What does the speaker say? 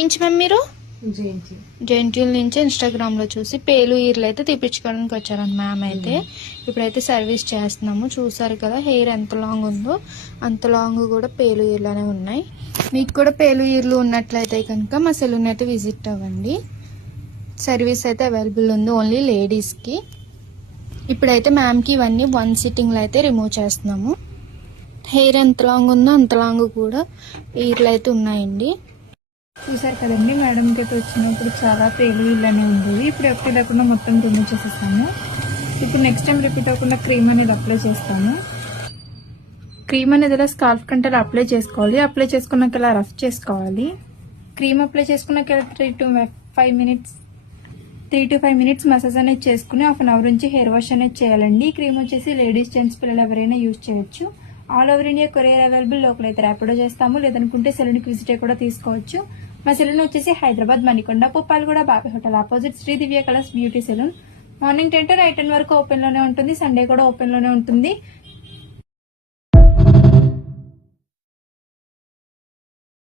నుంచి మ్యామ్ మీరు జెంట్యూల్ నుంచి ఇన్స్టాగ్రామ్ లో చూసి పేలు ఈర్లు అయితే తీపించుకోవడానికి వచ్చారని మ్యామ్ అయితే ఇప్పుడైతే సర్వీస్ చేస్తున్నాము. చూసారు కదా హెయిర్ ఎంత లాంగ్ ఉందో అంత లాంగ్ కూడా పేలు ఈర్లు ఉన్నాయి. మీకు కూడా పేలు ఈర్లు ఉన్నట్లయితే కనుక మా సెలూన్ అయితే విజిట్ అవ్వండి. సర్వీస్ అయితే అవైలబుల్ ఉంది ఓన్లీ లేడీస్ కి. ఇప్పుడైతే మ్యామ్ కి ఇవన్నీ 1 సిట్టింగ్ లో అయితే రిమూవ్ చేస్తున్నాము. హెయిర్ ఎంత లాంగ్ ఉందో అంత లాంగ్ కూడా ఈర్లు అయితే ఉన్నాయండి. చూసారు కదండి మేడంకి అయితే వచ్చినప్పుడు చాలా పేలు ఇలానే ఉండేవి. ఇప్పుడు ఎప్పుడు లేకుండా మొత్తం రిమూవ్ చేసేస్తాము. ఇప్పుడు నెక్స్ట్ టైం రిపీట్ అవ్వకుండా క్రీమ్ అనేది అప్లై చేస్తాము. క్రీమ్ అనేది ఇలా స్కాల్ఫ్ కంటే అప్లై చేసుకోవాలి. అప్లై చేసుకున్నాక ఇలా రఫ్ చేసుకోవాలి. క్రీమ్ అప్లై చేసుకున్నాక 3 to 5 మినిట్స్ మసాజ్ అనేది చేసుకుని 1/2 అవర్ నుంచి హెయిర్ వాష్ అనేది చేయాలండి. ఈ క్రీమ్ వచ్చేసి లేడీస్ జెంట్స్ పిల్లలు ఎవరైనా యూజ్ చేయొచ్చు. All over India courier available. Local అయితే ర్యాపిడో చేస్తాము, లేదనుకుంటే సెలూన్కి విజిట్ కూడా తీసుకోవచ్చు. మా సెలూన్ వచ్చేసి Hyderabad Manikonda Puppalaguda Bobby hotel opposite Shri Divya colours beauty salon. Morning 10 to night 10 వరకు ఓపెన్ లోనే ఉంటుంది. సండే కూడా ఓపెన్ లోనే ఉంటుంది.